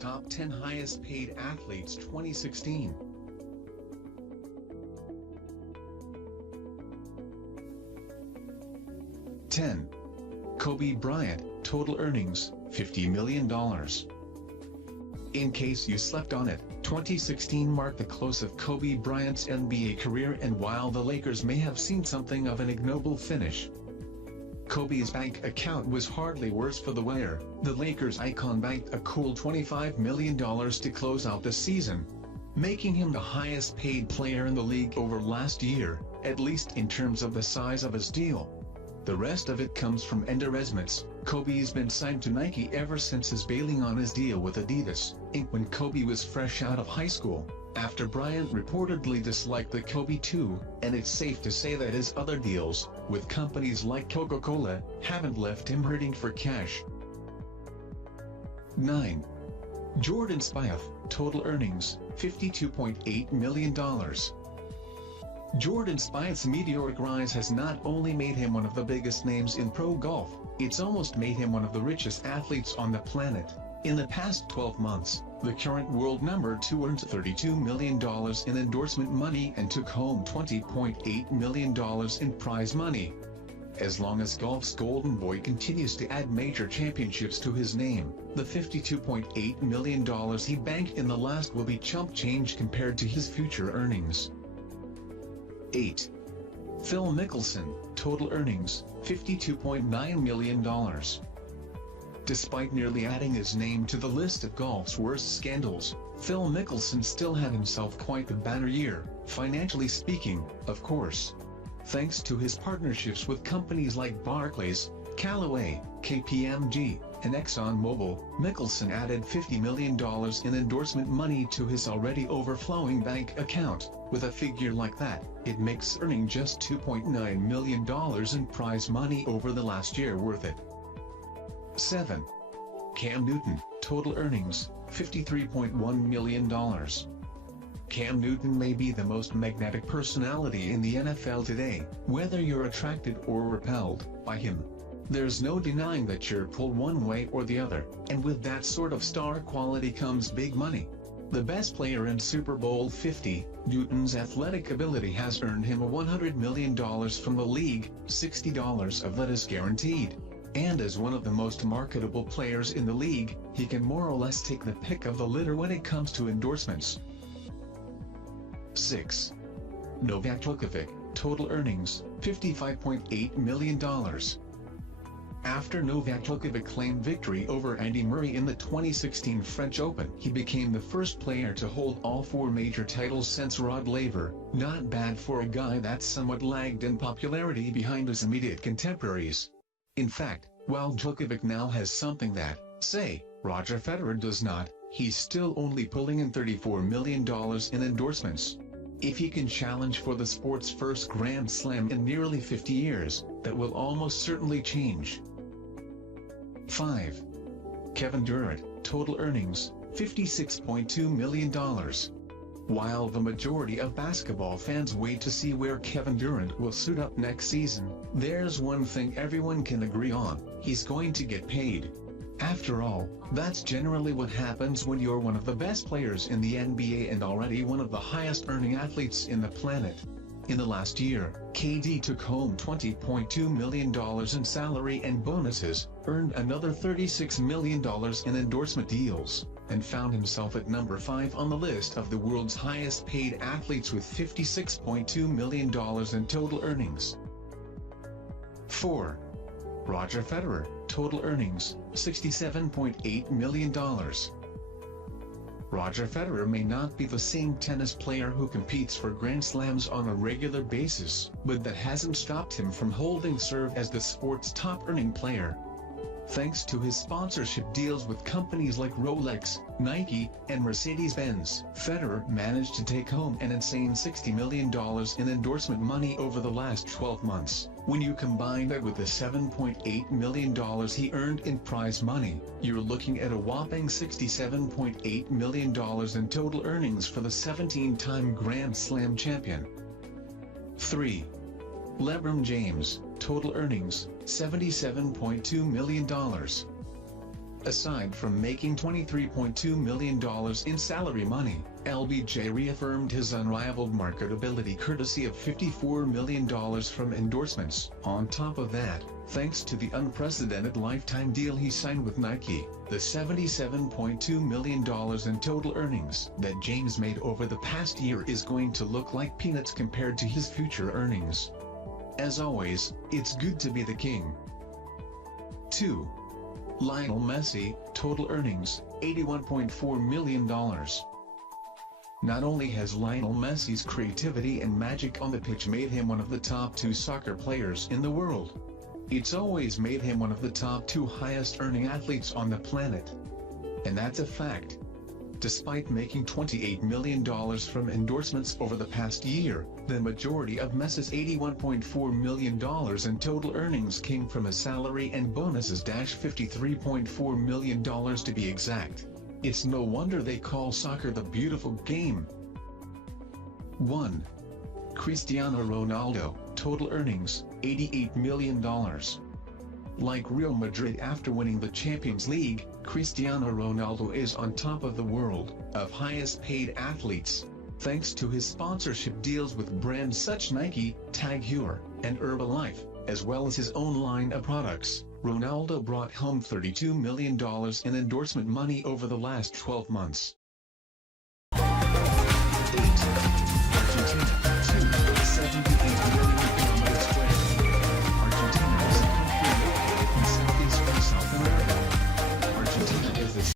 Top 10 Highest Paid Athletes 2016. 10. Kobe Bryant, total earnings, $50 million. In case you slept on it, 2016 marked the close of Kobe Bryant's NBA career, and while the Lakers may have seen something of an ignoble finish, Kobe's bank account was hardly worse for the wear. The Lakers icon banked a cool $25 million to close out the season, making him the highest paid player in the league over last year, at least in terms of the size of his deal. The rest of it comes from endorsements. Kobe's been signed to Nike ever since his bailing on his deal with Adidas, Inc. when Kobe was fresh out of high school, after Bryant reportedly disliked the Kobe 2, and it's safe to say that his other deals, with companies like Coca-Cola, haven't left him hurting for cash. 9. Jordan Spieth, total earnings, $52.8 million. Jordan Spieth's meteoric rise has not only made him one of the biggest names in pro golf, it's almost made him one of the richest athletes on the planet. In the past 12 months, the current world number 2 earned $32 million in endorsement money and took home $20.8 million in prize money. As long as golf's golden boy continues to add major championships to his name, the $52.8 million he banked in the last will be chump change compared to his future earnings. 8. Phil Mickelson, total earnings, $52.9 million. Despite nearly adding his name to the list of golf's worst scandals, Phil Mickelson still had himself quite the banner year, financially speaking, of course. Thanks to his partnerships with companies like Barclays, Callaway, KPMG, and ExxonMobil, Mickelson added $50 million in endorsement money to his already overflowing bank account. With a figure like that, it makes earning just $2.9 million in prize money over the last year worth it. 7. Cam Newton, total earnings, $53.1 million. Cam Newton may be the most magnetic personality in the NFL today, whether you're attracted or repelled by him. There's no denying that you're pulled one way or the other, and with that sort of star quality comes big money. The best player in Super Bowl 50, Newton's athletic ability has earned him $100 million from the league, $60 of that is guaranteed. And as one of the most marketable players in the league, he can more or less take the pick of the litter when it comes to endorsements. 6. Novak Djokovic, total earnings, $55.8 million. After Novak Djokovic claimed victory over Andy Murray in the 2016 French Open, he became the first player to hold all 4 major titles since Rod Laver. Not bad for a guy that somewhat lagged in popularity behind his immediate contemporaries. In fact, while Djokovic now has something that, say, Roger Federer does not, he's still only pulling in $34 million in endorsements. If he can challenge for the sport's first Grand Slam in nearly 50 years, that will almost certainly change. 5. Kevin Durant, total earnings, $56.2 million. While the majority of basketball fans wait to see where Kevin Durant will suit up next season, there's one thing everyone can agree on: he's going to get paid. After all, that's generally what happens when you're one of the best players in the NBA and already one of the highest earning athletes in the planet. In the last year, KD took home $20.2 million in salary and bonuses, earned another $36 million in endorsement deals, and found himself at number 5 on the list of the world's highest paid athletes with $56.2 million in total earnings. 4. Roger Federer, total earnings, $67.8 million. Roger Federer may not be the same tennis player who competes for Grand Slams on a regular basis, but that hasn't stopped him from holding serve as the sport's top-earning player. Thanks to his sponsorship deals with companies like Rolex, Nike, and Mercedes-Benz, Federer managed to take home an insane $60 million in endorsement money over the last 12 months. When you combine that with the $7.8 million he earned in prize money, you're looking at a whopping $67.8 million in total earnings for the 17-time Grand Slam champion. 3. LeBron James, total earnings, $77.2 million. Aside from making $23.2 million in salary money, LBJ reaffirmed his unrivaled marketability courtesy of $54 million from endorsements. On top of that, thanks to the unprecedented lifetime deal he signed with Nike, the $77.2 million in total earnings that James made over the past year is going to look like peanuts compared to his future earnings. As always, it's good to be the king. 2. Lionel Messi, total earnings, $81.4 million. Not only has Lionel Messi's creativity and magic on the pitch made him one of the top 2 soccer players in the world, it's always made him one of the top 2 highest-earning athletes on the planet. And that's a fact. Despite making $28 million from endorsements over the past year, the majority of Messi's $81.4 million in total earnings came from his salary and bonuses. $53.4 million to be exact. It's no wonder they call soccer the beautiful game. 1. Cristiano Ronaldo, total earnings, $88 million. Like Real Madrid after winning the Champions League, Cristiano Ronaldo is on top of the world of highest paid athletes, thanks to his sponsorship deals with brands such Nike, Tag Heuer, and Herbalife, as well as his own line of products. Ronaldo brought home $32 million in endorsement money over the last 12 months. 8. Argentina, $278 million.